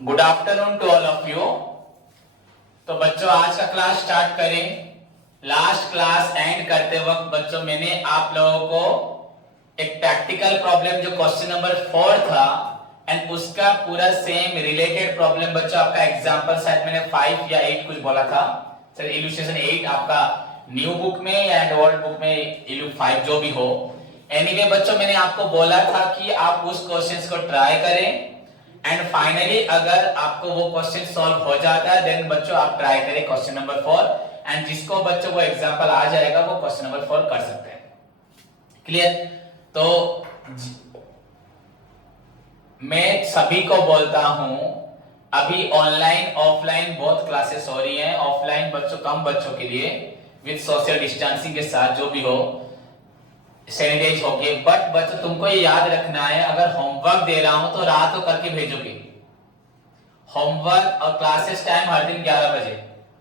Good afternoon to all of you. तो बच्चों आज का क्लास स्टार्ट करें। लास्ट क्लास एंड करते वक्त बच्चों मैंने आप लोगों को एक प्रैक्टिकल प्रॉब्लम जो क्वेश्चन नंबर 4 था एंड उसका पूरा सेम रिलेटेड प्रॉब्लम बच्चों आपका एग्जांपल शायद मैंने 5 या 8 कुछ बोला था सर, इलस्ट्रेशन 8 आपका न्यू बुक में एंड ओल्ड बुक में इलू 5 जो भी हो। एनीवे बच्चों मैंने आपको बोला था कि आप उस क्वेश्चंस को ट्राई करें एंड फाइनली अगर आपको वो क्वेश्चन सॉल्व हो जाता है देन बच्चों आप ट्राई करें क्वेश्चन नंबर 4 एंड जिसको बच्चों वो एग्जांपल आ जाएगा वो क्वेश्चन नंबर 4 कर सकते हैं। क्लियर? तो मैं सभी को बोलता हूं अभी ऑनलाइन ऑफलाइन बहुत क्लासेस हो रही हैं। ऑफलाइन बच्चों कम बच्चों के लिए विद सोशल डिस्टेंसिंग के साथ जो भी हो सैनिटाइज होके, बट बच्चों तुमको ये याद रखना है अगर होमवर्क दे रहा हूं तो रात को करके भेजोगे। होमवर्क और क्लासेस टाइम हर दिन 11 बजे,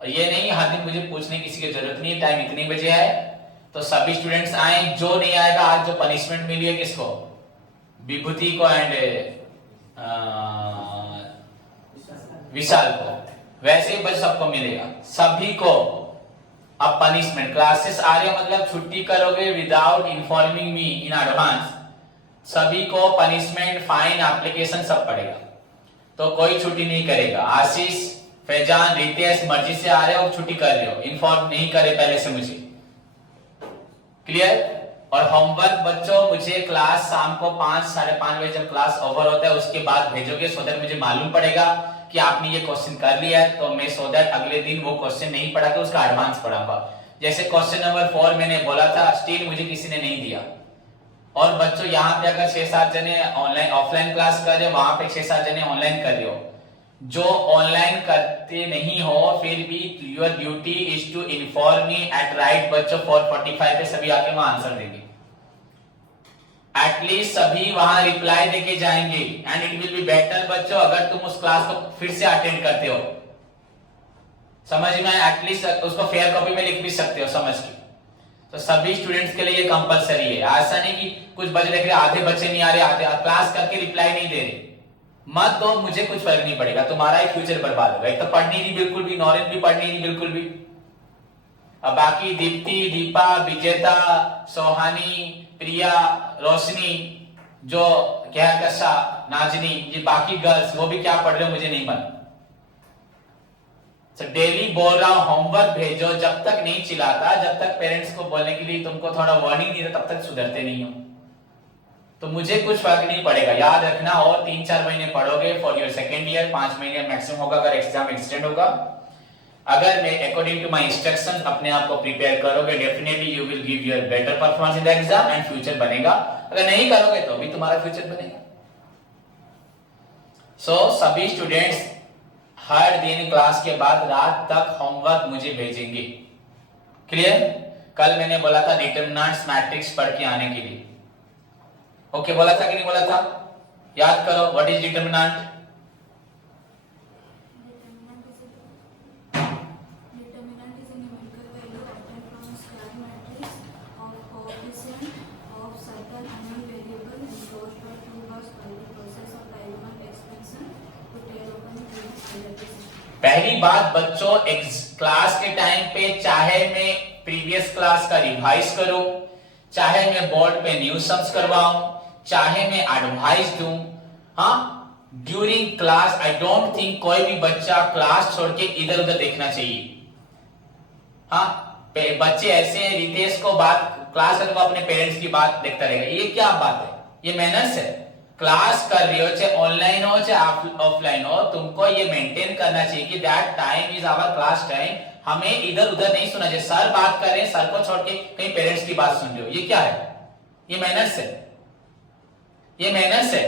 और ये नहीं हर दिन मुझे पूछने किसी की जरूरत नहीं, टाइम इतने बजे है तो सभी स्टूडेंट्स आए। जो नहीं आएगा आज जो पनिशमेंट मिली है किसको, विभूति को एंड विशाल को, वैसे ही बच्चों सबको मिलेगा सभी को। अब पनिशमेंट क्लासेस आ रहे हो मतलब छुट्टी करोगे without informing me in advance, सभी को पनिशमेंट फाइन एप्लीकेशन सब पड़ेगा, तो कोई छुट्टी नहीं करेगा। आशीष फैजान रितेश मर्जी से आ रहे हो छुट्टी कर रहे हो, इन्फॉर्म नहीं करे पहले से मुझे। क्लियर? और होमवर्क बच्चों मुझे क्लास शाम को 5 साढ़े 5 बजे जब क्लास ओवर होता है उसके बाद भेजोगे सो दैट मुझे मालूम पड़ेगा कि आपने ये क्वेश्चन कर लिया है, तो मैं सो दैट अगले दिन वो क्वेश्चन नहीं पढ़ा के उसका एडवांस पढ़ाऊंगा। जैसे क्वेश्चन नंबर 4 मैंने बोला था स्टिल मुझे किसी ने नहीं दिया। और बच्चों यहाँ पे अगर 6-7 जने ऑनलाइन ऑफलाइन क्लास कर रहे हो, वहां पे 6-7 जने ऑनलाइन कर रहे हो, जो ऑनलाइन करते नहीं हो फिर भी your duty is to inform me at right बच्चों 4:45 पे सभी आके वहां आंसर देंगे। एटलीस्ट सभी वहां रिप्लाई देके जाएंगे and it will be better बच्चों अगर तुम उस क्लास को फिर से अटेंड करते हो। समझ में? एटलीस्ट उसको फेयर कॉपी में लिख भी सकते हो समझ के। तो सभी स्टूडेंट्स के लिए ये कंपलसरी है। ऐसा नहीं कि कुछ बच्चे देख रहे आधे बच्चे नहीं आ रहे, आधे क्लास करके रिप्लाई नहीं दे रहे, मत दो, मुझे कुछ फर्क नहीं पड़ेगा, तुम्हारा ही फ्यूचर बर्बाद होगा। एक तो पढ़नी नहीं बिल्कुल भी, नॉलेज भी पढ़नी नहीं बिल्कुल भी। अब बाकी दीप्ति दीपा विजेता सोहानी प्रिया रोशनी जो क्या कशा नाजनी ये बाकी गर्ल्स वो भी क्या पढ़ रहे हो मुझे नहीं मालूम। डेली बोल रहा हूं होमवर्क भेजो, जब तक नहीं चिल्लाता, जब तक पेरेंट्स को बोलने के लिए तुमको थोड़ा वार्निंग नहीं देता तब तक सुधरते नहीं हो, तो मुझे कुछ फर्क नहीं पड़ेगा। याद रखना और 3-4 महीने पढ़ोगे फॉर योर सेकेंड ईयर, 5 महीने मैक्सिमम होगा अगर एग्जाम एक्सटेंड होगा। अगर मैं अकॉर्डिंग टू माय इंस्ट्रक्शंस अपने आप को प्रिपेयर करोगे definitely you will give your better performance in the exam and future बनेगा। अगर नहीं करोगे तो भी तुम्हारा फ्यूचर बनेगा। सो सभी स्टूडेंट्स हर दिन क्लास के बाद रात तक होमवर्क मुझे भेजेंगे। क्लियर? कल मैंने बोला था डिटरमिनेंट्स मैट्रिक्स पढ़ के आने के लिए। ओके बोला था कि नहीं बोला था? याद करो व्हाट इज डिटरमिनेंट। पहली बात बच्चों क्लास के टाइम पे चाहे मैं प्रीवियस क्लास का रिवाइज करूं, चाहे मैं बोर्ड पे न्यू सम्स करवाऊं, चाहे मैं एडवाइस दूं, हाँ during class I don't think कोई भी बच्चा क्लास छोड़ के इधर उधर देखना चाहिए। हाँ बच्चे ऐसे हैं रितेश को बात क्लास करके अपने पेरेंट्स की बात देखता रहेगा, ये क्या बात है? ये मैनर्स है। क्लास कर रही हो चाहे ऑनलाइन हो चाहे ऑफलाइन हो, तुमको ये मेंटेन करना चाहिए कि that time is our class time. हमें इधर उधर नहीं सुना चाहिए। सर बात कर रहे हैं, सर को छोड़ के कहीं पेरेंट्स की बात सुन रहे हो, ये क्या है? ये मैनर्स है, ये मैनर्स है।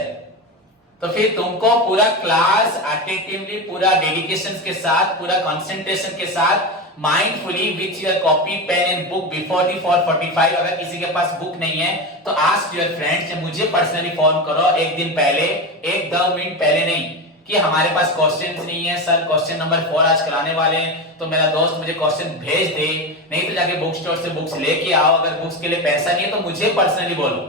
तो फिर तुमको पूरा क्लास अटेंटिवली पूरा डेडिकेशन के साथ पूरा कंसंट्रेशन के साथ mindfully with your copy pen and book before the 4:45। अगर किसी के पास बुक नहीं है तो आस्क योर फ्रेंड्स, मुझे पर्सनली फोन करो एक दिन पहले, 1-2 मिनट पहले नहीं कि हमारे पास क्वेश्चंस नहीं है सर, क्वेश्चन नंबर 4 आज कराने वाले हैं तो मेरा दोस्त मुझे क्वेश्चन भेज दे, नहीं तो जाके बुक स्टोर से बुक्स लेके आओ। अगर बुक्स के लिए पैसा नहीं है तो मुझे पर्सनली बोलो,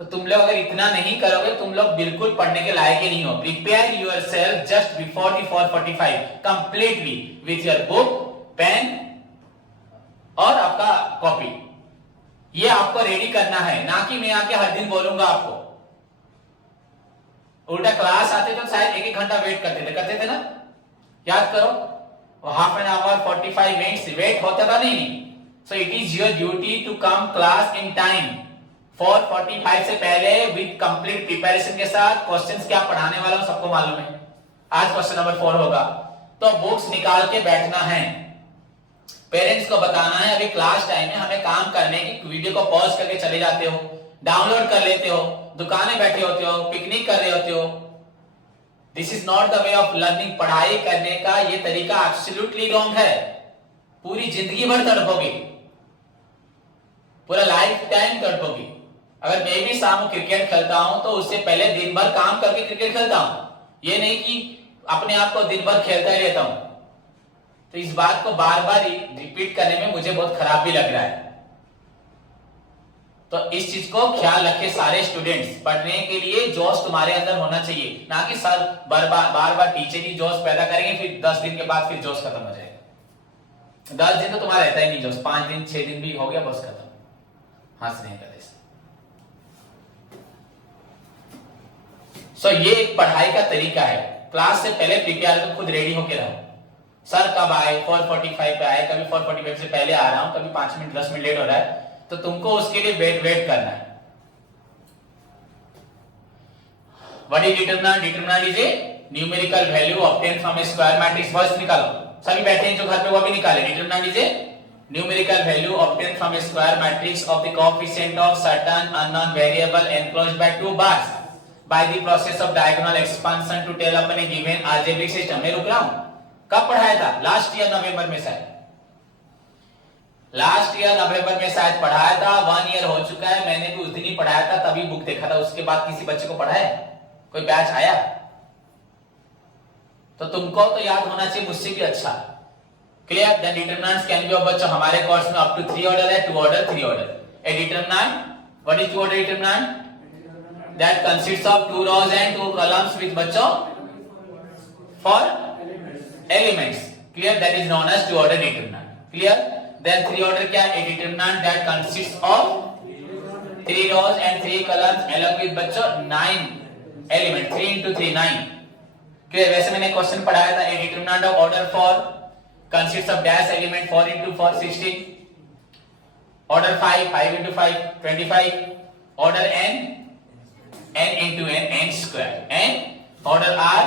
तो तुम लोग अगर इतना नहीं करोगे तुम लोग बिल्कुल पढ़ने के लायक ही नहीं हो। Prepare yourself just before the 4:45 completely with your book, pen और आपका कॉपी। ये आपको रेडी करना है, ना कि मैं आके हर दिन बोलूंगा आपको। उल्टा क्लास आते तो शायद 1-1 घंटा वेट करते थे ना, याद करो। Half an hour 45 minutes wait होता था नहीं। So it is your duty to come class in time 4:45 से पहले विद कंप्लीट प्रिपरेशन के साथ। क्वेश्चंस क्या पढ़ाने वाला हूं सबको मालूम है। आज क्वेश्चन नंबर 4 होगा, तो बुक्स निकाल के बैठना है। पेरेंट्स को बताना है अभी क्लास टाइम में हमें काम करने की, वीडियो को पॉज करके चले जाते हो, डाउनलोड कर लेते हो, दुकानें बैठे होते हो, पिकनिक कर रहे होते हो। This is not the way of learning. पढ़ाई करने का ये तरीका एब्सोल्युटली रॉन्ग है। पूरी जिंदगी भर तड़पोगे, पूरा लाइफ टाइम तड़पोगे। अगर मैं भी शाम को क्रिकेट खेलता हूं तो उससे पहले दिन भर काम करके क्रिकेट खेलता हूं। ये नहीं कि अपने आप को दिन भर खेलता ही रहता हूं। तो इस बात को बार बार रिपीट करने में मुझे बहुत खराब भी लग रहा है। तो इस चीज को ख्याल रखे सारे स्टूडेंट्स। पढ़ने के लिए जोश तुम्हारे अंदर होना चाहिए, ना कि सर बार बार टीचर ही जोश पैदा करेंगे, फिर 10 दिन के बाद फिर जोश खत्म हो जाएगा। 10 दिन तो तुम्हारा रहता ही नहीं जोश, 5 दिन 6 दिन भी हो गया बस खत्म। हंस नहीं करते। सो ये एक पढ़ाई का तरीका है। क्लास से पहले प्रिपेयर कर खुद रेडी होके रहो। सर कब आए, 4:45 पे आए, कभी 4:45 से पहले आ रहा हूं, कभी 5 मिनट 10 मिनट लेट हो रहा है, तो तुमको उसके लिए वेट करना है। What is determinant? Determinant is a numerical value obtain from A square matrix. First निकालो, सभी बैठे हैं जो घर पे वो भी निकाले। Determinant is a numerical value obtained from a square matrix of the coefficient of certain unknown variable enclosed by 2 bars by the process of diagonal expansion to tell upon a given algebraic system। मैं रुक रहा हूं, कब पढ़ाया था? Last year नवंबर में शायद, last year नवंबर में शायद पढ़ाया था। 1 ईयर हो चुका है, मैंने भी उस दिन ही पढ़ाया था, तभी बुक देखा था। उसके बाद किसी बच्चे को पढ़ाया, कोई बैच आया? तो तुमको तो याद होना चाहिए मुझसे भी अच्छा। Clear? The determinants can be of बच्चों हमारे कोर्स में अप टू 3 ऑर्डर है, 2 order, 3 order. A determinant, what is 2 order determinant? That consists of 2 rows and 2 columns with बच्चों for elements। Clear? That is known as 2 order determinant. Clear? Then 3 order क्या? A determinant that consists of 3 rows and 3 columns along with बच्चों 9 element, 3 into 3 9। Clear? वैसे मैंने question पढ़ाया था, a determinant of order 4 consists of dash element 4 into 4 16, order 5 5 into 5 25, order n n into n n square, n order r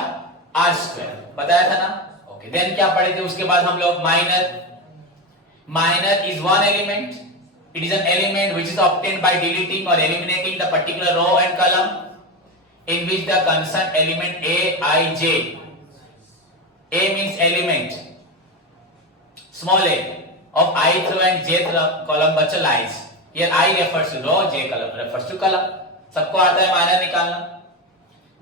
r square। बताया था ना? Okay, then क्या पढ़े थे उसके बाद हम लोग? minor is one element, it is an element which is obtained by deleting or eliminating the particular row and column in which the concerned element a I j, a means element, small a of ith and jth column बच्चों lies। Here I refers to row, j column refers to column। सबको आता है minor निकालना।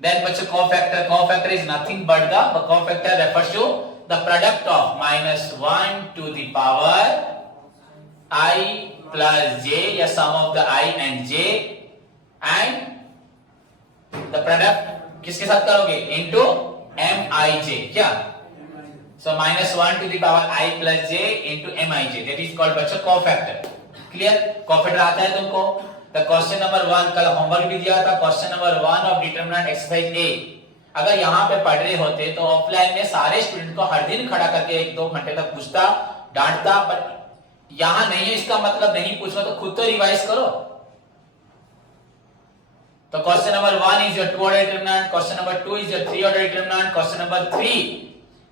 Then बच्चों cofactor, cofactor is nothing but the cofactor refers to the product of -1 to the power I plus j या sum of the I and j and the product किसके साथ करोगे? into mij। क्या? So -1 to the power I plus j into mij, that is called बच्चों cofactor। Clear? cofactor आता है तुमको? The question number 1 कल होमवर्क भी दिया था, question number 1 of determinant exercise A। अगर यहाँ पे पढ़ रहे होते तो ऑफलाइन में सारे स्टूडेंट को हर दिन खड़ा करके 1-2 घंटे तक पूछता, डांटता, पर यहाँ नहीं है इसका मतलब नहीं पूछ रहा, तो खुद तो रिवाइज करो। तो question number 1 is your 2 order determinant, question number 2 is your 3 order determinant, question number 3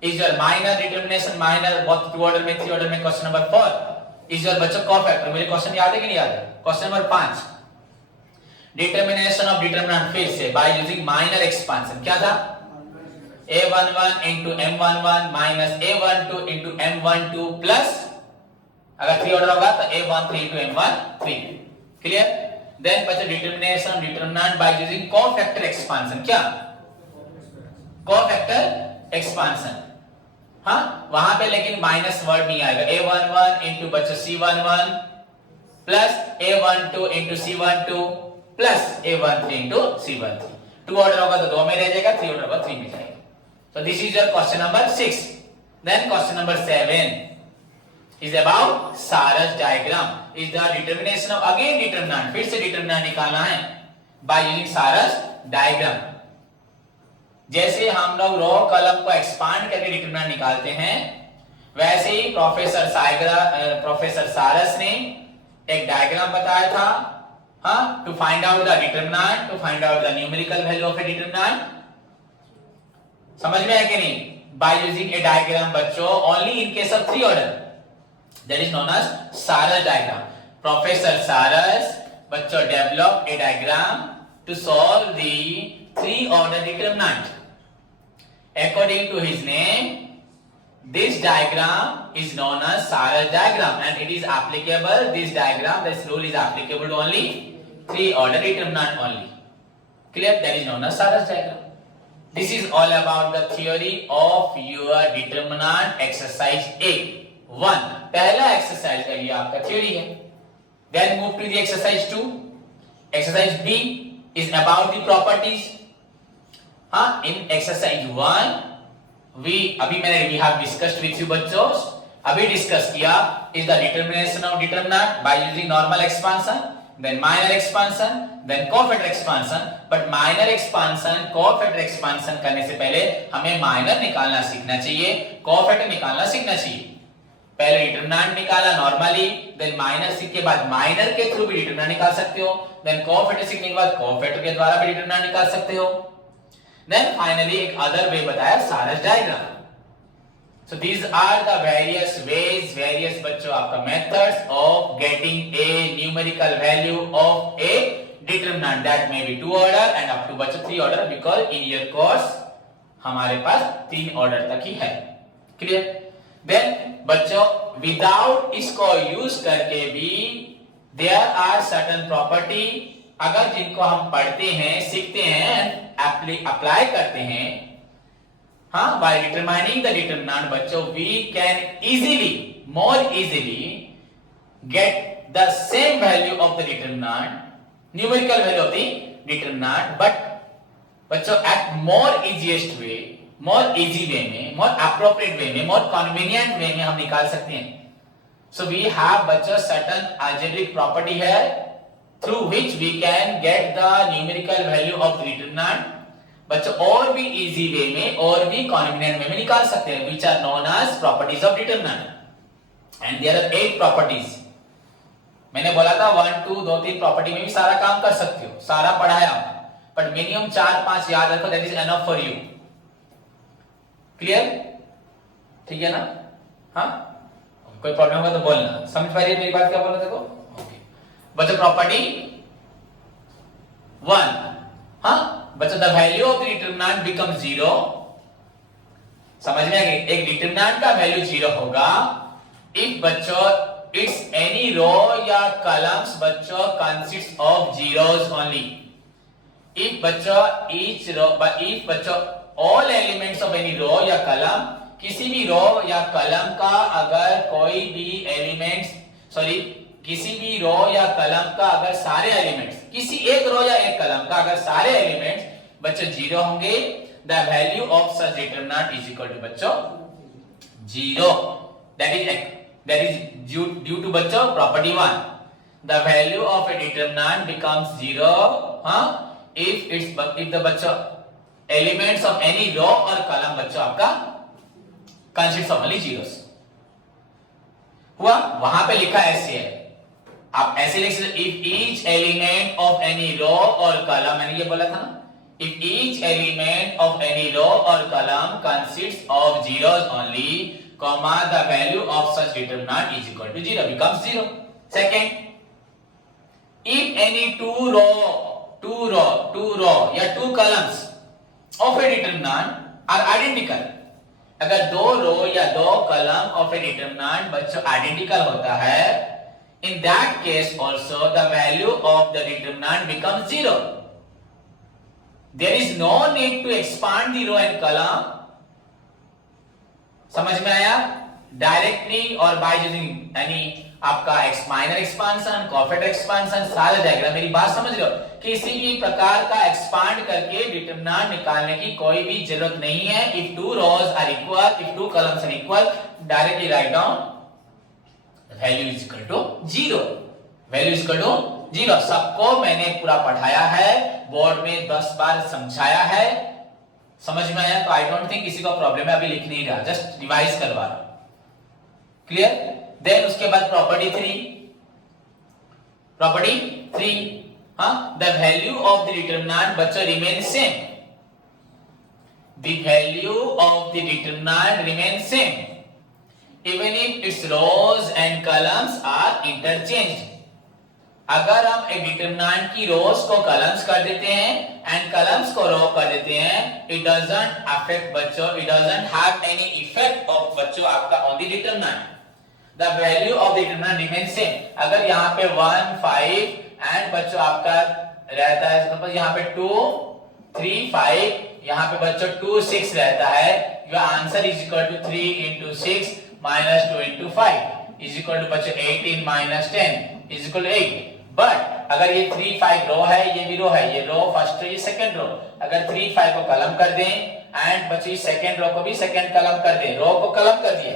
is your minor determination, minor both 2 order में 3 order में, question number 4 is your बच्चों cofactor। मुझे क्वेश्चन याद है कि नहीं याद है? Question number 5 determination of determinant फिर से by using minor expansion। क्या था? a11 into m11 minus a12 into m12 plus अगर 3 ऑर्डर होगा तो a13 into m13। Clear? Then बच्चों determination of determinant by using cofactor expansion। क्या? cofactor expansion। हाँ, वहां पे लेकिन माइनस वर्ड नहीं आएगा। a11 into बच्चों c11 plus a12 into c12 plus A13 into C13। 2 order होगा तो 2 में रह जाएगा, 3 ऑर्डर होगा 3 में जाएगा। So this is your question number 6. Then question number 7 is about Sarus diagram. Is the determination of again determinant, फिर से determinant निकालना है by using Sarus diagram। जैसे हम लोग रो कॉलम को एक्सपांड करके डिटरमिनेंट निकालते हैं, वैसे ही प्रोफेसर सारस ने एक डायग्राम बताया था, हाँ, to find out the determinant, to find out the numerical value of a determinant. समझ में है कि नहीं? बाय यूजिंग ए डायग्राम बच्चों, only in case of 3 order, that is known as Sarrus diagram. Professor Sarrus बच्चों develop a diagram to solve the 3 order determinant. According to his name, this diagram is known as Sarus diagram, and it is applicable, this diagram, this rule is applicable to only 3 order determinant only. Clear? That is known as Sarus diagram. This is all about the theory of your determinant exercise A1. पहला exercise का ये आपका theory है। Then move to the exercise 2. Exercise B is about the properties. हाँ, in exercise 1 we have discussed with you बच्चों, अभी discuss किया is the determination of determinant by using normal expansion, then minor expansion, then coefficient expansion। but minor expansion, coefficient expansion करने से पहले हमें minor निकालना सीखना चाहिए, coefficient निकालना सीखना चाहिए। पहले डिटरमिनेंट निकाला नॉर्मली, देन माइनर सीख के बाद माइनर के थ्रू भी डिटरमिनेंट निकाल सकते हो, देन कोएफिशिएंट सीखने के बाद कोएफिशिएंट के द्वारा भी डिटरमिनेंट निकाल सकते हो। देन फाइनली एक अदर वे बताया Sarrus diagram. So these are the various ways, various बच्चों आपका methods of getting a numerical value of a determinant that may be 2 order and up to बच्चों 3 order, because in your course हमारे पास 3 order तक ही है। Clear? Then बच्चों without इसको यूज करके भी देयर आर सर्टेन प्रॉपर्टी, अगर जिनको हम पढ़ते हैं, सीखते हैं, अप्लाई करते हैं, हाँ, बाय डिटरमाइनिंग द डिटरमिनेंट बच्चों we can easily, more easily get the same value of the determinant, numerical value of the determinant, but बच्चों at more easiest way, more easy way में, मोर एप्रोप्रिएट वे में, more convenient way में हम निकाल सकते हैं। So we have बच्चों certain algebraic property है through which we can get the numerical value of the determinant बच्चों, और भी इजी वे में और भी कन्वीनियंट वे में निकाल सकते हैं, which are known as properties of determinant. And there are 8 properties. मैंने बोला था 1 2 2 3 प्रॉपर्टी में भी सारा काम कर सकते हो, सारा पढ़ाया, बट मिनिमम 4-5 याद रखो, that is enough for you. Clear? ठीक है ना? हाँ, कोई प्रॉब्लम होगा तो बोलना। समझ पा रही है मेरी बात, क्या बोल रहे थे? ओके बच्चों, प्रॉपर्टी 1, हाँ बच्चों, the value of the determinant become 0। समझ में आ गई? एक डिटरमिनेंट का वैल्यू 0 होगा इफ बच्चों इट्स एनी रो या कॉलम्स बच्चों consist of zeros only. If बच्चों ईच रो, इफ बच्चों all elements of any row या कॉलम, किसी भी रो या कॉलम का अगर कोई भी एलिमेंट्स, सॉरी किसी भी रो या कॉलम का अगर सारे एलिमेंट्स, किसी एक रो या एक कॉलम का अगर सारे एलिमेंट्स बच्चों 0 होंगे, the value of such determinant is equal to बच्चों 0। दैट इज ड्यू टू बच्चों property 1, the value of a determinant becomes 0, हाँ, इफ द बच्चों एलिमेंट्स ऑफ एनी रो और कॉलम बच्चों आपका कंसिस्ट ऑफ ओनली जीरोस। हुआ? वहां पे लिखा ऐसे है, आप ऐसे लिख सकते, if each element of any row और कॉलम, मैंने ये बोला था ना, if each element of any row और column consist of zeros only, comma the value of such determinant is equal to 0 becomes 0। Second, if any two row या 2 columns of a determinant are identical, अगर 2 रो या 2 column of a determinant बच्चों identical होता है, in that case also the value of the determinant becomes 0. There is no need to expand the row and column। समझ में आया? Directly or by using any आपका minor expansion, कॉफेट expansion, सारे diagram. मेरी बात समझ रहे हो? किसी भी प्रकार का एक्सपांड करके डिटरमिनेंट निकालने की कोई भी जरूरत नहीं है। If two rows are equal, if two columns are equal, directly write down value is equal to 0। Value is equal to 0। सबको मैंने पूरा पढ़ाया है, बोर्ड में 10 बार समझाया है, समझ में आया? तो आई डोंट थिंक किसी को प्रॉब्लम है, अभी लिख नहीं रहा, जस्ट रिवाइज करवा रहा। क्लियर? देन उसके बाद प्रॉपर्टी 3, हाँ, the value of the determinant बच्चों remain same. The value of the determinant remain same even if its rows and columns are interchanged। अगर हम एक डिटरमिनेंट की रोज को कॉलम्स कर देते हैं एंड कॉलम्स को रो कर देते हैं, इट डजंट अफेक्ट बच्चों, it doesn't have any effect of बच्चों आपका on the determinant. The value of the determinant remain same. अगर यहाँ पे 1 5 एंड बच्चों आपका रहता है, सपोज यहाँ पे 2 3 5, यहाँ पे बच्चों 2 6 रहता है, your answer is equal to 3 into 6 minus 2 into 5 is equal to बच्चों 18 minus 10 is equal to 8। But अगर ये 3 5 रो है, ये भी रो है, ये रो फर्स्ट रो, ये सेकंड रो, अगर 3 5 को कॉलम कर दें एंड बच्चों सेकंड रो को भी सेकंड कॉलम कर दें, रो को कॉलम कर दिया,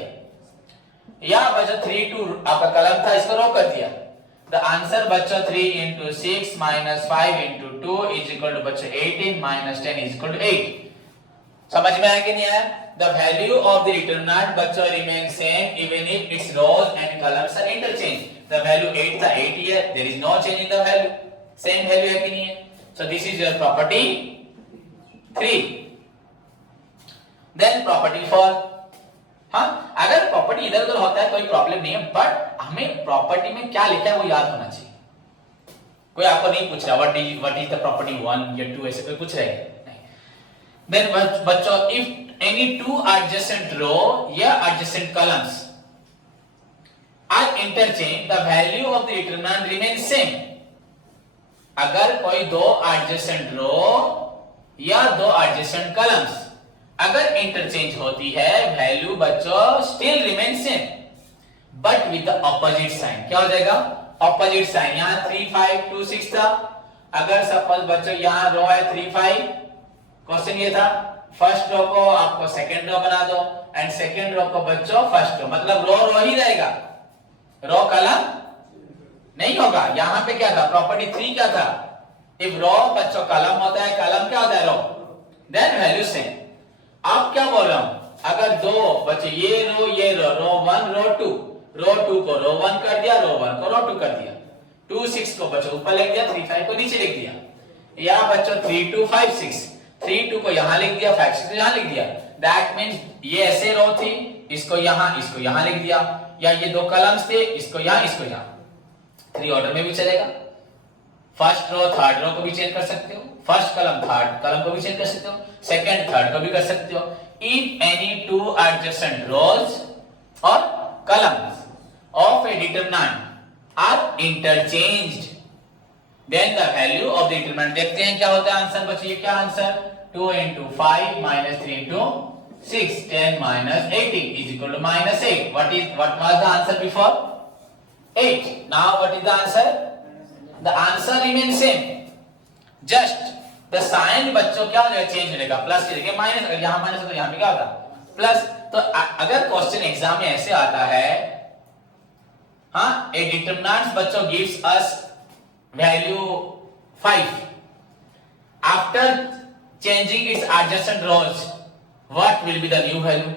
या बच्चों 3 2 आपका कॉलम था, इसको रो कर दिया, द आंसर बच्चों 3 into 6 minus 5 into 2 is equal to बच्चों 18 minus 10 is equal to 8। समझ में आया कि नहीं आया? The value of the determinant बच्चों remains same even if its rows and columns are interchanged। The value 8 था 8 here, there is no change in the value, same value है कि नहीं है? So this is your property 3। Then property 4, हाँ, अगर property इधर उधर होता है कोई प्रॉब्लम नहीं है, बट हमें प्रॉपर्टी में क्या लिखा है वो याद होना चाहिए। कोई आपको नहीं पूछ रहा व्हाट इज द प्रॉपर्टी 1 या 2, ऐसे कोई पूछ रहा है? Then बच्चों if any two adjacent row या adjacent columns are interchanged, the value of the determinant remains same। अगर कोई दो adjacent row या दो adjacent columns अगर interchange होती है, value बच्चों still remains same but with the opposite sign। क्या हो जाएगा? opposite sign। यहाँ 3 5 2 6 था, अगर सपोज बच्चों यहाँ रो है 3 5, क्वेश्चन ये था फर्स्ट रो को आपको सेकंड रो बना दो एंड सेकंड रो को बच्चों फर्स्ट रो, मतलब रो रो ही रहेगा, रो कॉलम नहीं होगा। यहाँ पे क्या था? प्रॉपर्टी 3 क्या था? इफ रो बच्चों कॉलम होता है, कॉलम क्या होता है? रो, देन वैल्यू सेम। अब क्या बोल रहा हूं, अगर दो बच्चे ये रो रो 1 रो 2, रो 2 को रो 1 कर दिया, रो 1 को रो 2 कर दिया, 2 6 को बच्चों ऊपर लिख दिया, 3 5 को नीचे लिख दिया, या बच्चों 3 2 5 6, 3 2 को यहां लिख दिया, 5 6 को यहां लिख दिया। दैट मींस ये ऐसे रो थी, इसको यहां लिख दिया, या ये दो कॉलम्स थे, इसको यहां 3 ऑर्डर में भी चलेगा। फर्स्ट रो थर्ड रो को भी चेंज कर सकते हो, फर्स्ट कॉलम थर्ड कॉलम को भी चेंज कर सकते हो, सेकंड थर्ड को भी कर सकते हो। If any two adjacent rows और columns of a determinant are interchanged, then the value of the determinant, देखते हैं क्या होता है आंसर बच्चों। ये क्या answer? 2 into 5 minus 3 into 6, 10 minus 18 is equal to -8। What was the answer before? 8। Now what is the answer? The answer remains same, just the sign बच्चों क्या हो जाएगा? चेंज हो जाएगा, प्लस की जगह माइनस, अगर यहाँ माइनस हो तो यहाँ भी क्या होगा? प्लस। तो अगर क्वेश्चन एग्जाम में ऐसे आता है, हाँ, ए डिटरमिनेंट बच्चों gives us value 5 after changing its adjacent rows, what will be the new value?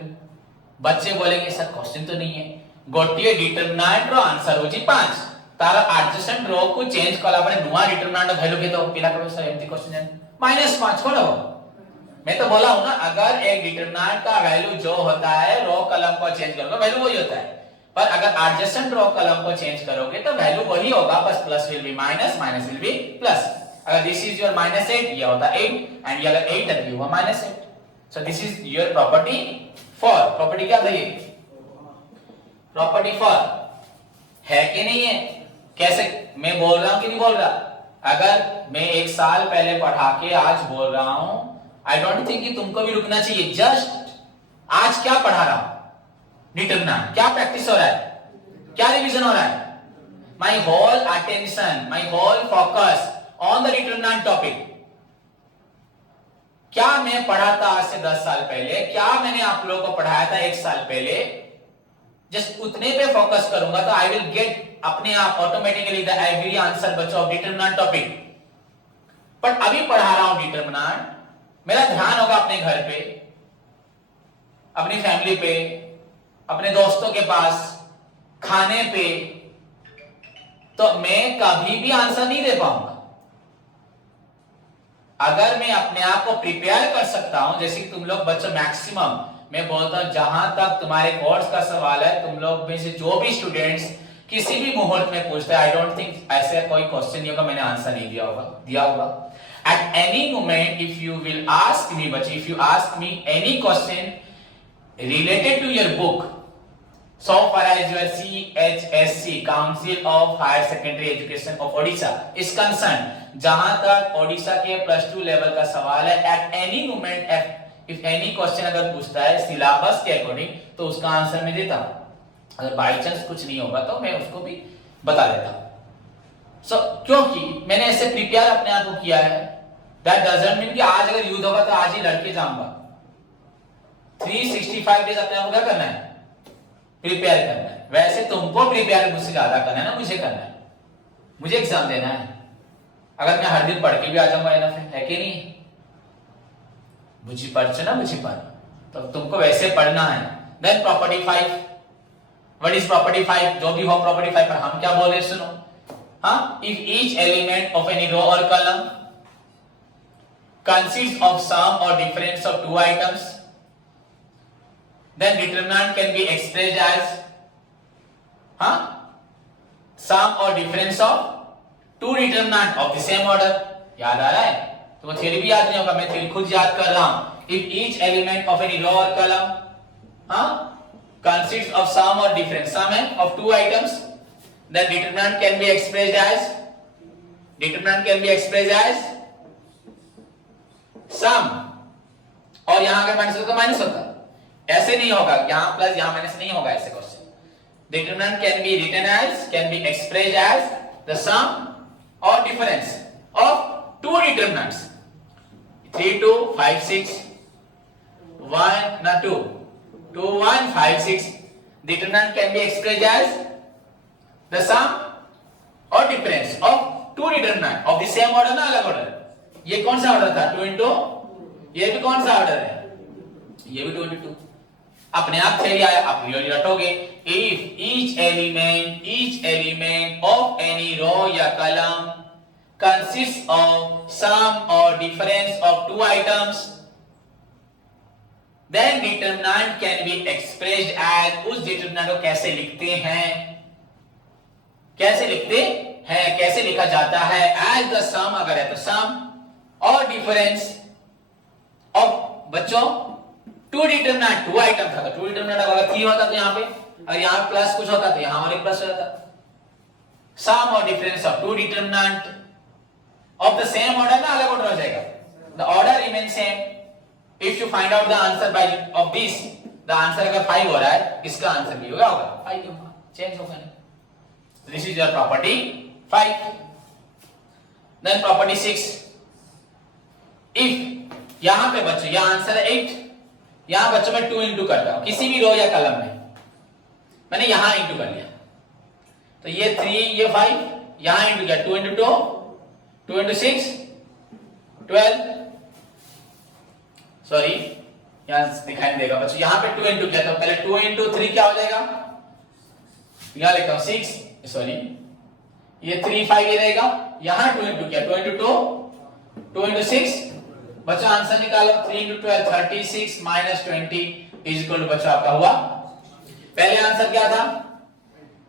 बच्चे बोलेंगे सर क्वेश्चन तो नहीं है, गोटिए डिटरमिनेंट रो आंसर होची 5, तारा adjacent रो को चेंज कला पड़े नुआ डिटरमिनेंट वैल्यू के तो पिला करो सर एमती क्वेश्चन है -5 खोलो। मैं तो बोला हूं ना, अगर एक डिटरमिनेंट का वैल्यू जो होता है रो कॉलम को चेंज करोगे वैल्यू वही होता है, पर अगर एडजेसेंट रो कॉलम को चेंज करोगे तो वैल्यू वही होगा, बस plus will be minus, minus will be plus. अगर दिस इज योर -8, ये होता 8 एंड ये अगर 8 है तो ये हुआ -8। So this is your property 4। Property क्या था ये? प्रॉपर्टी 4 है कि नहीं है? कैसे मैं बोल रहा हूं कि नहीं बोल रहा? अगर मैं 1 साल पहले पढ़ा के आज बोल रहा हूं, आई डोंट थिंक कि तुमको भी रुकना चाहिए। जस्ट आज क्या पढ़ा रहा हूं? डिटरमिनेंट। क्या प्रैक्टिस हो रहा है? क्या रिवीजन हो रहा है? My whole attention, my whole focus on the determinant topic. क्या मैं पढ़ा था आज से 10 साल पहले, क्या मैंने आप लोगों को पढ़ाया था 1 साल पहले, जस्ट उतने पे फोकस करूंगा तो आई विल गेट अपने आप ऑटोमेटिकली द एवरी आंसर बच्चों ऑफ डिटरमिनेंट टॉपिक। बट अभी पढ़ा रहा हूं डिटरमिनेंट, मेरा ध्यान होगा अपने घर पे, अपनी फैमिली पे, अपने दोस्तों के पास, खाने पे, तो मैं कभी भी आंसर नहीं दे पाऊंगा। अगर मैं अपने आप को प्रिपेयर कर सकता हूं, जैसे कि तुम लोग बच्चों मैक्सिमम मैं बोलता हूं जहां तक तुम्हारे कोर्स का सवाल है, तुम लोग में से जो भी स्टूडेंट्स किसी भी मुहूर्त में पूछते हैं, आई डोंट थिंक ऐसे कोई क्वेश्चन नहीं होगा मैंने आंसर नहीं दिया होगा। At any moment if you will ask me, बच्चे, if you ask me any question related to your book, so far as your CHSC Council of Higher Secondary Education of Odisha is concerned, जहां तक ओडिशा के +2 level का सवाल है, at any moment if any question अगर पूछता है syllabus के अकॉर्डिंग तो उसका आंसर मैं देता हूं। अगर बाई चांस कुछ नहीं होगा तो मैं उसको भी बता देता हूं। क्योंकि मैंने ऐसे प्रिपेयर अपने आप को किया है। दैट डजंट मीन कि आज अगर युद्ध होगा तो आज ही लड़के जाऊंगा। 365 डेज अपने आप को क्या करना है? प्रिपेयर करना है। वैसे तुमको प्रिपेयर मुझसे ज्यादा करना है ना, मुझे करना है, मुझे एग्जाम देना है। अगर मैं हर दिन पढ़ के भी आ जाऊंगा एनफ है कि नहीं, बुझी पढ़ ना बुझी पढ़, तो तुमको वैसे पढ़ना है। Then property 5, what is property 5? जो भी हो प्रॉपर्टी 5 पर हम क्या बोल रहे सुनो। हाँ, if each element of any row और column consists of sum or difference of two items, then determinant can be expressed as sum or difference of two determinant of the same order। याद आ रहा है? तो theory भी याद नहीं होगा, मैं थ्योरी खुद याद कर रहा हूं। If each element of any row or column consists of sum or difference, sum of two items, then determinant can be expressed as सम। और यहां अगर माइनस होता तो माइनस होता, ऐसे नहीं होगा, यहां प्लस यहां माइनस नहीं होगा ऐसे question. Determinant can be expressed as the sum और डिफरेंस ऑफ टू डिटरमिनेंट्स 3 2 5 6 1 ना 2 2 1 5 6। Determinant can be expressed as the sum और difference of two determinant of the same order ना अलग ऑर्डर। ये कौन सा ऑर्डर था? 2 into, ये भी कौन सा ऑर्डर है? ये भी 2 into 2। अपने आप थ्योरी आया, आप क्लियरली रटोगे। If each element of any row या column consists of sum or difference of two items, then determinant can be expressed as, उस determinant को कैसे लिखते हैं? कैसे लिखा जाता है? as the sum अगर है तो sum और डिफरेंस ऑफ बच्चों टू डिटरमिनेंट, टू आइटम था तो टू डिटरमिनेंट अगर 3 होता तो यहां पे, अगर यहां प्लस कुछ होता तो यहां और एक प्लस हो जाता। सम और difference of two determinant of the same order ना अलग ऑर्डर हो जाएगा। The order remain same. If you find out the answer by of this, the answer अगर 5 हो रहा है, इसका आंसर भी होगा 5 होगा, चेंज होगा नहीं। This is your property 5। Then property 6, if यहां पे बच्चों यहां आंसर है 8, यहां बच्चों मैं 2 इंटू करता हूं किसी भी रो या कॉलम में, मैंने यहां इंटू कर लिया तो ये 3 ये 5, यहां इंटू किया 2 इंटू 2 2 इंटू 6 12, सॉरी यहां दिखाई नहीं देगा बच्चों, यहां पे 2 इंटू किया तो पहले 2 इंटू 3 क्या हो जाएगा, यहां लिखता हूं 6, सॉरी ये 3 5 ये रहेगा, यहां 2 इंटू किया 2 इंटू 2 2 इंटू 6, बच्चों आंसर निकालो 3 into 12 36 minus 20 is equal to बच्चों आपका हुआ। पहले आंसर क्या था,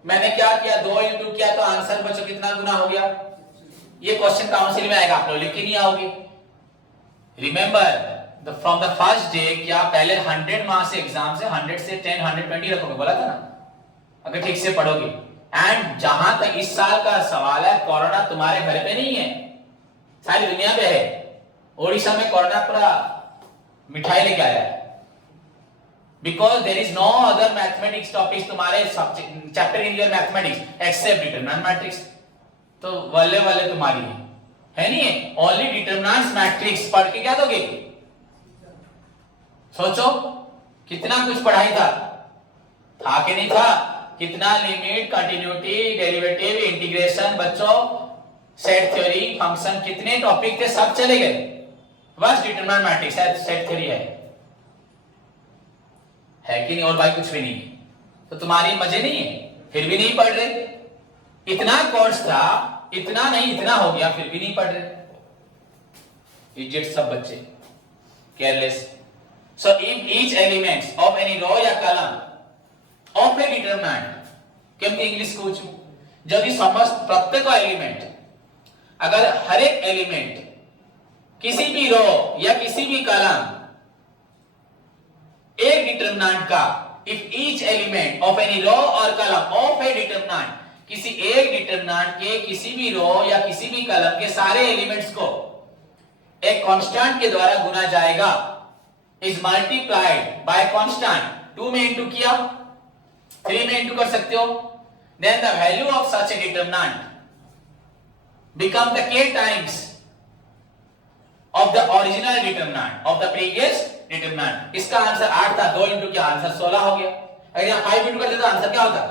मैंने क्या किया 2 इंटू किया तो आंसर बच्चों कितना गुना हो गया। ये क्वेश्चन काउंसिल में आएगा, आप लोग लिख के नहीं आओगे। Remember from the first day, क्या पहले 100 मार्क्स एग्जाम से 100 से 10 120 रखोगे, बोला था ना, अगर ठीक से पढ़ोगे। एंड जहां तक इस साल का सवाल है, कोरोना तुम्हारे घर पे नहीं है, सारी दुनिया पे है। ओडिशा में कोरोना पूरा मिठाई लेके आया है, because there is no other mathematics topics तुम्हारे chapter in your mathematics except determinant matrix, तो वल्ले वल्ले तुम्हारी है नहीं है। ओनली डिटरमिनेंट्स मैट्रिक्स पढ़ के क्या दोगे? सोचो कितना कुछ पढ़ाई था कि नहीं था? कितना लिमिट, कंटिन्यूटी, डेरिवेटिव, इंटीग्रेशन, बच्चों सेट थ्योरी, फंक्शन, कितने टॉपिक थे, सब चले गए। बस डिटरमिनेंट मैट्रिक्स है, सेट थ्योरी है कि नहीं? और भाई कुछ भी नहीं है। तो तुम्हारी मजे नहीं है, फिर भी नहीं पढ़ रहे। इतना कोर्स था, इतना नहीं इतना हो गया, फिर भी नहीं पढ़ रहे। इडियट सब बच्चे, careless. So if each elements of any row या कॉलम ऑफ ए डिटरमिनेंट, કેમ इंग्लिश कहूं છું? यदि समस्त प्रत्येक एलिमेंट, अगर हर एक एलिमेंट किसी भी रो या किसी भी कॉलम एक डिटरमिनेंट का, if each element of any row और कॉलम ऑफ ए डिटरमिनेंट, किसी एक डिटरमिनेंट के किसी भी रो या किसी भी कॉलम के सारे एलिमेंट्स को एक कांस्टेंट के द्वारा गुना जाएगा, इज मल्टीप्लाइड बाय कांस्टेंट। 2 में इंटू किया, 3 में इंटू कर सकते हो, then the value of such a determinant become the k times of the original determinant of the previous determinant। इसका आंसर 8 था, 2 इंटू किया आंसर 16 हो गया। अगर यहाँ 5 इंटू करते तो आंसर क्या होता?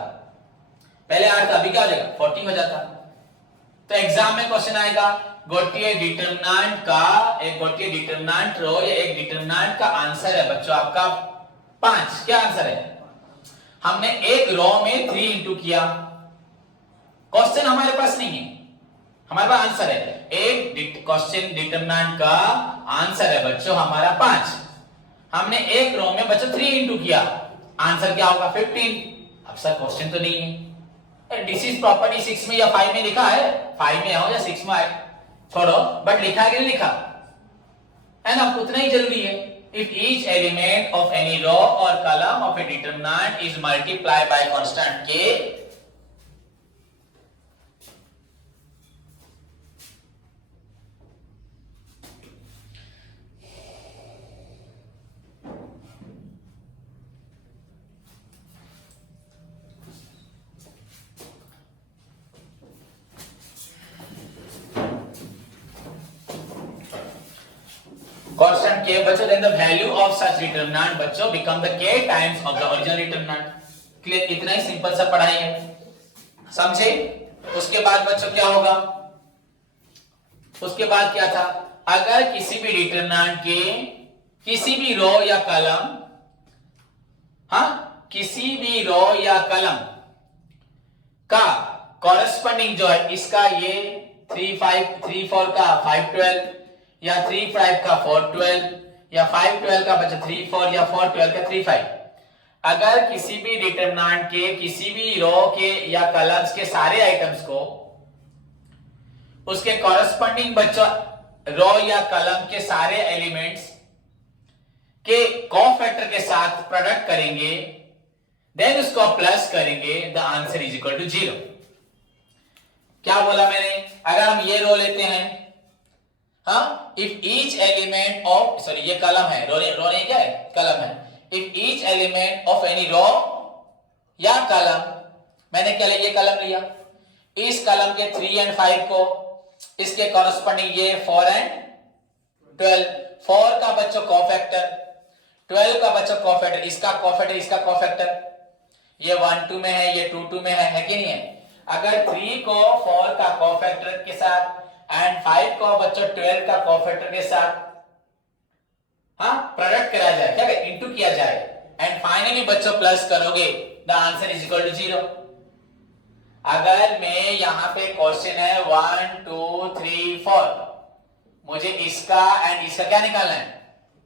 पहले 8 था, अभी क्या हो जाएगा? 40 हो जाता। तो एग्जाम में क्वेश्चन आएगा गोटिए डिटरमिनेंट का, एक गोटिए डिटरमिनेंट रो या एक डिटरमिनेंट का आंसर है बच्चों आपका 5। क्या आंसर है? हमने एक रो में 3 इंटू किया। क्वेश्चन हमारे पास नहीं है, हमारे पास आंसर है। एक क्वेश्चन डिटरमिनेंट का आंसर है बच्चों हमारा 5। हमने एक रो में बच्चों 3 इंटू किया, आंसर क्या होगा? 15। अब सर क्वेश्चन तो नहीं है। दिस इज प्रॉपर्टी 6 में या 5 में लिखा है, 5 में हो या 6 में आए छोड़ो, बट लिखा है कि नहीं लिखा है ना? उतना ही जरूरी है। If each element of any row or column of a determinant is multiplied by constant k, constant k बच्चों, then the value of such determinant बच्चों become the k times of the original determinant। Clear? इतना ही simple सा पढ़ाई है, समझे? उसके बाद बच्चों क्या होगा? उसके बाद क्या था? अगर किसी भी डिटरमिनेंट के किसी भी रो या कॉलम, किसी भी रो या कॉलम का कॉरेस्पॉन्डिंग जो है, इसका ये 3 5 3 4 का 5 12 या 3 5 का 4 12 या 5 12 का बचा 3 4 या 4 12 का 3 5। अगर किसी भी डिटरमिनेंट के किसी भी रो के या कॉलम्स के सारे आइटम्स को उसके कॉरेस्पॉन्डिंग बच्चों रो या कॉलम के सारे एलिमेंट्स के कोफैक्टर के साथ प्रोडक्ट करेंगे, देन उसको प्लस करेंगे, the answer is equal to 0। क्या बोला मैंने? अगर हम ये रो लेते हैं, if each element of, sorry ये कॉलम है, रो नहीं क्या है? कॉलम है। If each element of any row या कॉलम, मैंने क्या लिया? ये कॉलम लिया, इस कॉलम के 3 और 5 को इसके कॉरेस्पॉन्डिंग ये 4 और 12, 4 का बच्चों कोफैक्टर, 12 का बच्चों कोफैक्टर, इसका कोफैक्टर इसका कोफैक्टर, ये 1 2 में है, ये 2 2 में है कि नहीं है? अगर 3 को 4 का कोफैक्टर के साथ एंड 5 को बच्चों 12 का कोफैक्टर के साथ प्रोडक्ट करा जाए, क्या इनटू किया जाए, एंड फाइनली बच्चों प्लस करोगे, the answer is equal to 0। अगर मैं यहां पे क्वेश्चन है 1 2 3 4, मुझे इसका एंड इसका क्या निकालना है?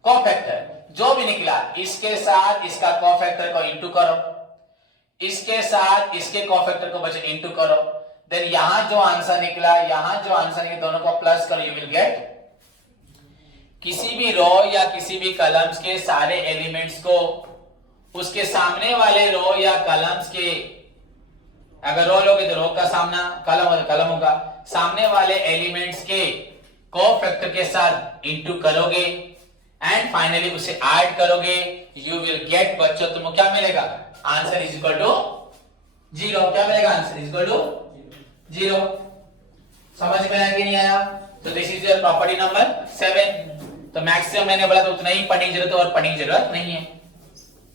कोफैक्टर। जो भी निकला इसके साथ इसका कोफैक्टर को इंटू करो, इसके साथ इसके कोफैक्टर को बच्चों इंटू करो, देन यहां जो आंसर निकला, यहां जो आंसर निकला, दोनों को प्लस करो, यू विल गेट किसी भी रो या किसी भी कॉलम्स के सारे एलिमेंट्स को उसके सामने वाले रो या कॉलम्स के, अगर रो लोगे तो रो का सामना, कॉलम होगा, सामने वाले एलिमेंट्स के कोफैक्टर के साथ इंटू करोगे एंड फाइनली उसे ऐड करोगे, यू विल गेट बच्चों तुमको क्या मिलेगा, आंसर इज इक्वल टू 0। क्या मिलेगा, आंसर इज इक्वल टू 0। समझ में आया कि नहीं आया? तो this is your property number 7। तो मैक्सिमम मैंने बोला तो उतना ही पढ़ने की जरूरत है, और पढ़ने की जरूरत नहीं है।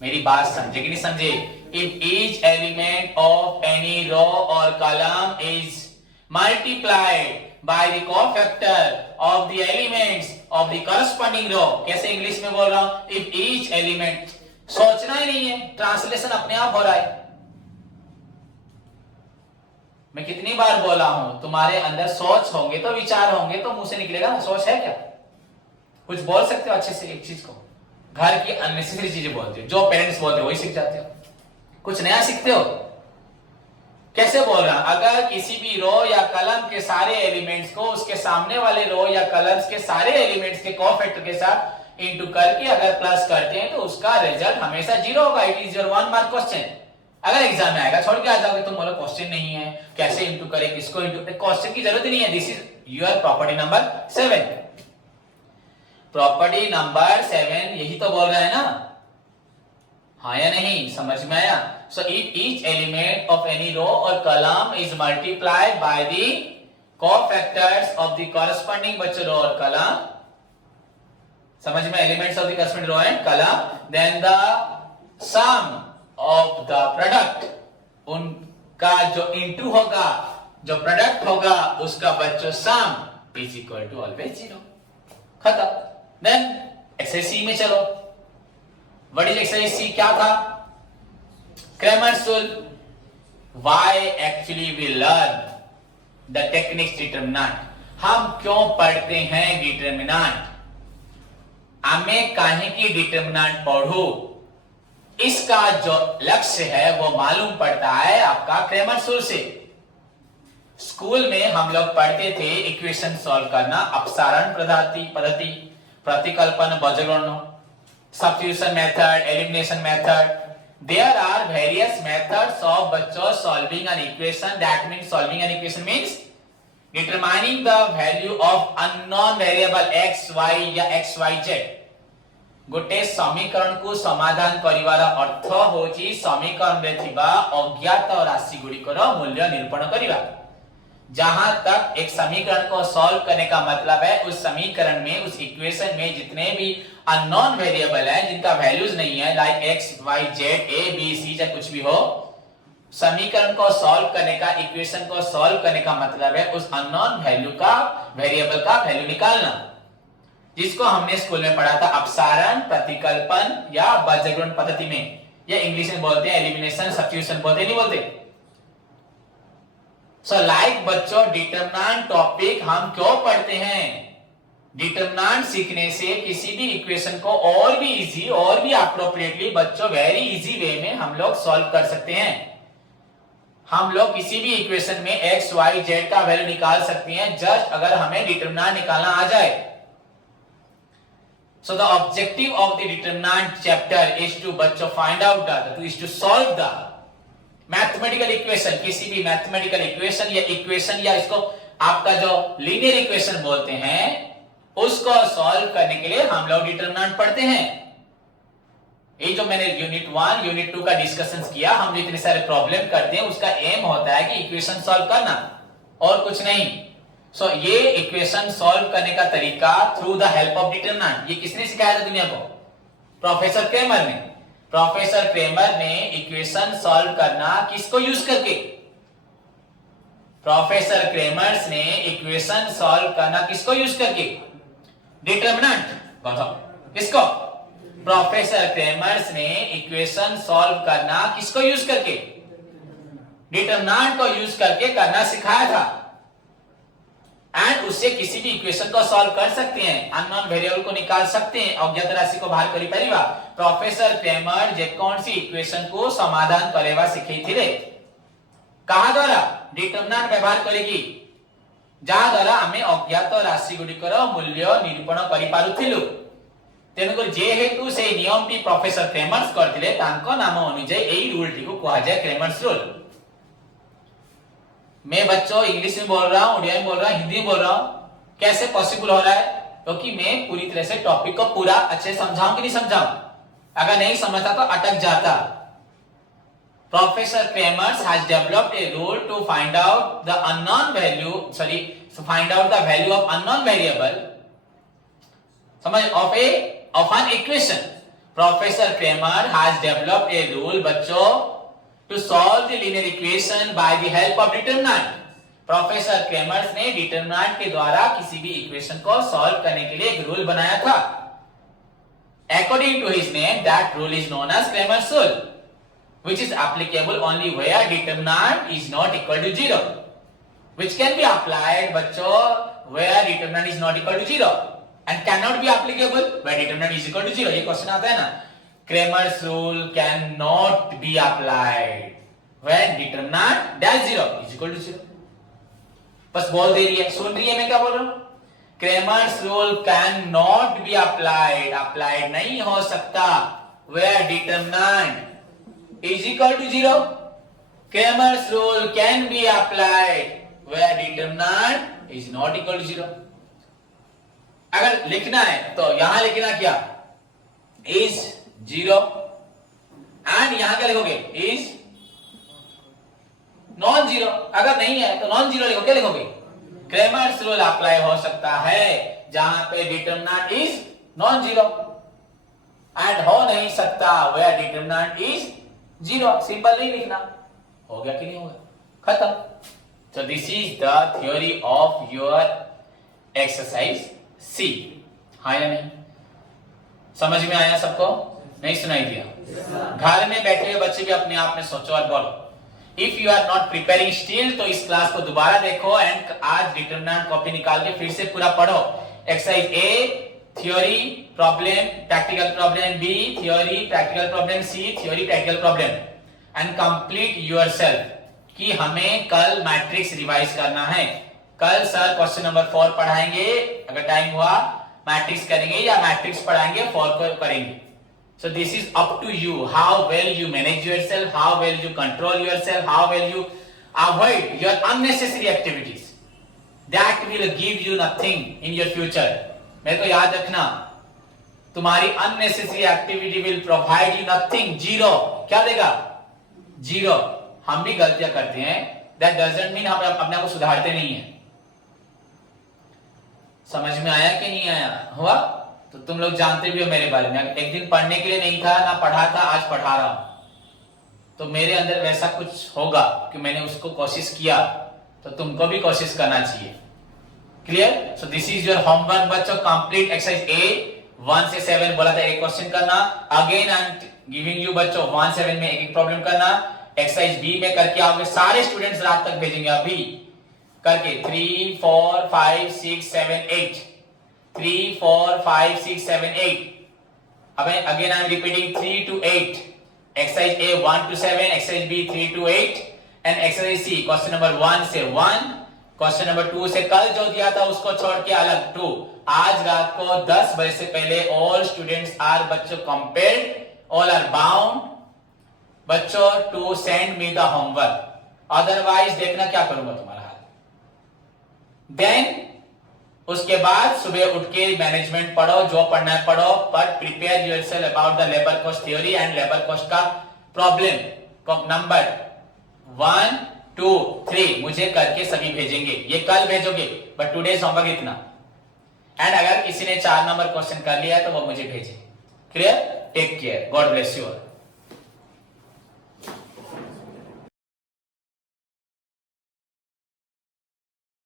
मेरी बात समझे कि नहीं समझे? If each element of any row और column is multiplied by the cofactor of the elements of the corresponding row। कैसे इंग्लिश में बोल रहा हूं? if each element, सोचना ही नहीं है, ट्रांसलेशन अपने आप हो रहा है। मैं कितनी बार बोला हूं, तुम्हारे अंदर सोच होंगे तो विचार होंगे तो मुंह से निकलेगा ना। सोच है क्या? कुछ बोल सकते हो अच्छे से एक चीज को? घर की अननेसेसरी चीजें बोलते हो, जो पेरेंट्स बोलते हो वही सीख जाते हो, कुछ नया सीखते हो। कैसे बोल रहा? अगर किसी भी रो या कलम के सारे एलिमेंट्स को उसके सामने वाले रो या कलम्स के सारे एलिमेंट्स के कोफैक्टर के साथ इनटू करके अगर प्लस करते हैं तो उसका रिजल्ट हमेशा 0 होगा। It is your 1 mark question. अगर एग्जाम में आएगा छोड़ के आ जाओगे, तुम बोलो क्वेश्चन नहीं है, कैसे इनटू करें, किसको इनटू, क्वेश्चन की जरूरत ही नहीं है। This is your property number 7। Property number 7 यही तो बोल रहा है ना? हाँ या नहीं? समझ में आया? So if each element of any row or column is multiplied by the cofactors of the corresponding बच्चों रो और column, समझ में? elements of the corresponding row and column, then the sum of the product, उनका जो into होगा, जो product होगा, उसका बच्चों sum is equal to always 0। खत्म। Then exercise C में चलो। What is exercise C? क्या था? Cramer's rule। Why actually we learn the techniques determinant? हम क्यों पढ़ते हैं डिटर्मिनेंट? हमें काहे की डिटर्मिनेंट पढ़ो, इसका जो लक्ष्य है वो मालूम पड़ता है आपका क्रेमर्स रूल से। स्कूल में हम लोग पढ़ते थे इक्वेशन सॉल्व करना, अपसारण पद्धति, प्रतिकल्पन, बीजगणना, substitution method, elimination method। There are various methods of बच्चों solving an equation। That means solving an equation means determining the value of unknown variable x, y या x, y, z। गोटे समीकरण को समाधान करिवार अर्थ होची समीकरण रे थिबा अज्ञात राशि गुड़िकर मूल्य निरूपण करिवा। जहां तक एक समीकरण को सॉल्व करने का मतलब है, उस समीकरण में, उस इक्वेशन में जितने भी अननोन वेरिएबल है, जिनका वैल्यूज नहीं है, लाइक एक्स, वाई, जेड, ए, बी, सी, चाहे कुछ भी हो, समीकरण को सॉल्व करने का, इक्वेशन को सॉल्व करने का मतलब है उस अननोन वैल्यू का, वेरिएबल का वैल्यू निकालना, जिसको हमने स्कूल में पढ़ा था अपसारण, प्रतिकल्पन या बीजगणना पद्धति में, या इंग्लिश में बोलते हैं एलिमिनेशन, सब्स्टिट्यूशन बोलते नहीं बोलते। So like बच्चों डिटरमिनेंट टॉपिक हम क्यों पढ़ते हैं? डिटरमिनेंट सीखने से किसी भी इक्वेशन को और भी इजी, और भी अप्रोप्रिएटली बच्चों वेरी इजी वे में हम लोग सॉल्व कर सकते हैं। हम लोग किसी भी इक्वेशन में x, y, z का वैल्यू निकाल सकते हैं, जस्ट अगर हमें डिटरमिनेंट निकालना आ जाए। So the objective of the determinant chapter is to बच्चों find out the, is to solve the mathematical equation. किसी भी मैथमेटिकल इक्वेशन या इक्वेशन या इसको आपका जो लीनियर इक्वेशन बोलते हैं, उसको सॉल्व करने के लिए हम लोग डिटरमिनेंट पढ़ते हैं। ये जो मैंने यूनिट 1, यूनिट 2 का डिस्कशन किया, हम जो इतने सारे प्रॉब्लम करते हैं उसका एम होता है कि इक्वेशन सॉल्व करना और कुछ नहीं। सो ये इक्वेशन सॉल्व करने का तरीका through the help of determinant, ये किसने सिखाया था दुनिया को? प्रोफेसर क्रेमर ने। प्रोफेसर क्रेमर ने इक्वेशन सॉल्व करना किसको यूज करके? प्रोफेसर क्रेमर्स ने इक्वेशन सॉल्व करना किसको यूज करके? डिटरमिनेंट। बताओ किसको? प्रोफेसर क्रेमर्स ने इक्वेशन सॉल्व करना किसको यूज करके? डिटरमिनेंट को यूज करके करना सिखाया था। एंड उससे किसी भी इक्वेशन को सॉल्व कर सकते हैं, अननोन वेरिएबल को निकाल सकते हैं, अज्ञात राशि को बाहर करी परिवा। प्रोफेसर क्रेमर जे कौन सी इक्वेशन को समाधान करेवा सिखई थिले? कहा द्वारा? डिटरमिनेंट व्यवहार करेगी, जहा द्वारा हमें अज्ञात राशि गुड़िकर मूल्य निरूपण करि पारुथिलु। तेनुको जे हेतु से नियम टी प्रोफेसर क्रेमर्स करथिले, तांको नाम अनुसार एई रूल टी को कहा जाय क्रेमर्स रूल। मैं बच्चों इंग्लिश में बोल रहा हूं, उड़िया में बोल रहा हूं, हिंदी में बोल रहा हूं, कैसे पॉसिबल हो रहा है? क्योंकि मैं पूरी तरह से टॉपिक को पूरा अच्छे समझाऊं कि नहीं समझाऊं? अगर नहीं समझता तो अटक जाता। Professor Kramers has developed a rule to find out the value of unknown variable of an equation. Professor Kramer has developed a rule बच्चों to solve the linear equation by the help of determinant. Professor Cramer's ने determinant के द्वारा किसी भी equation को solve करने के लिए एक रूल बनाया था। According to his name, that rule is known as Cramer's rule, which is applicable only where determinant is not equal to 0. Which can be applied बच्चों where determinant is not equal to 0 and cannot be applicable where determinant is equal to 0. ये question आता है ना, Cramer's rule cannot be applied when determinant dash 0 is equal to 0. बस बोल दे रही है, सुन रही है मैं क्या बोल रहा हूं? Cramer's rule cannot be applied नहीं हो सकता where determinant is equal to 0. Cramer's rule can be applied where determinant is not equal to 0. अगर लिखना है तो यहां लिखना क्या? is 0 and यहां क्या लिखोगे? is non zero. अगर नहीं है तो नॉन जीरो लिखो, क्या लिखोगे? क्रेमर्स रूल अप्लाई हो सकता है जहां पे determinant is non zero and हो नहीं सकता where determinant is zero. Simple नहीं लिखना, हो गया कि नहीं होगा? खत्म। So this is the theory of your exercise C. हाँ या नहीं? समझ में आया सबको? नहीं सुनाई दिया? घर में बैठे हुए बच्चे भी अपने आप में सोचो और बोलो। If you are not preparing still तो इस क्लास को दोबारा देखो एंड आज डिटरमिनेंट कॉपी निकाल के फिर से पूरा पढ़ो। Exercise A theory problem practical problem, B theory practical problem, C theory practical problem and complete yourself कि हमें कल मैट्रिक्स रिवाइज करना है। कल सर क्वेश्चन नंबर 4 पढ़ाएंगे, अगर टाइम हुआ मैट्रिक्स करेंगे या मैट्रिक्स पढ़ाएंगे 4 को करेंगे। So this is up to you, how well you manage yourself, how well you control yourself, how well you avoid your unnecessary activities that will give you nothing in your future. मेरे को याद रखना, तुम्हारी unnecessary activity will provide you nothing, zero. क्या देगा? Zero. हम भी गलतियां करते हैं, that doesn't mean हम अपने आप को सुधारते नहीं हैं। समझ में आया कि नहीं आया? हुआ? तो तुम लोग जानते भी हो मेरे बारे में, एक दिन पढ़ने के लिए नहीं था ना पढ़ा था, आज पढ़ा रहा हूं, तो मेरे अंदर वैसा कुछ होगा कि मैंने उसको कोशिश किया, तो तुमको भी कोशिश करना चाहिए। Clear? So this is your homework बच्चों, कंप्लीट एक्सरसाइज ए 1 से 7 बोला था एक क्वेश्चन करना। Again I am giving you बच्चों 1 से 7 में एक प्रॉब्लम करना। एक्सरसाइज बी में करके आओगे, सारे स्टूडेंट्स रात तक भेजेंगे अभी करके 3 4 5 6 7 8 3 4 5 6 7 8। अब again I am repeating 3 to 8. Exercise A 1 to 7, exercise B 3 to 8 and exercise C question number 1 से 1, question number 2 से कल जो दिया था उसको छोड़ के अलग 2। आज रात को 10 बजे से पहले all students are बच्चों compelled, all are bound बच्चों to send me the homework, otherwise देखना क्या करूंगा तुम्हारा हाल। Then उसके बाद सुबह उठ के मैनेजमेंट पढ़ो, जो पढ़ना है पढ़ो, but prepare yourself about the labour cost theory and labour cost का प्रॉब्लम नंबर 1 2 3 मुझे करके सभी भेजेंगे। ये कल भेजोगे बट टुडेज होमवर्क इतना, एंड अगर किसी ने 4 नंबर क्वेश्चन कर लिया तो वो मुझे भेजे। Clear? Take care, God bless you.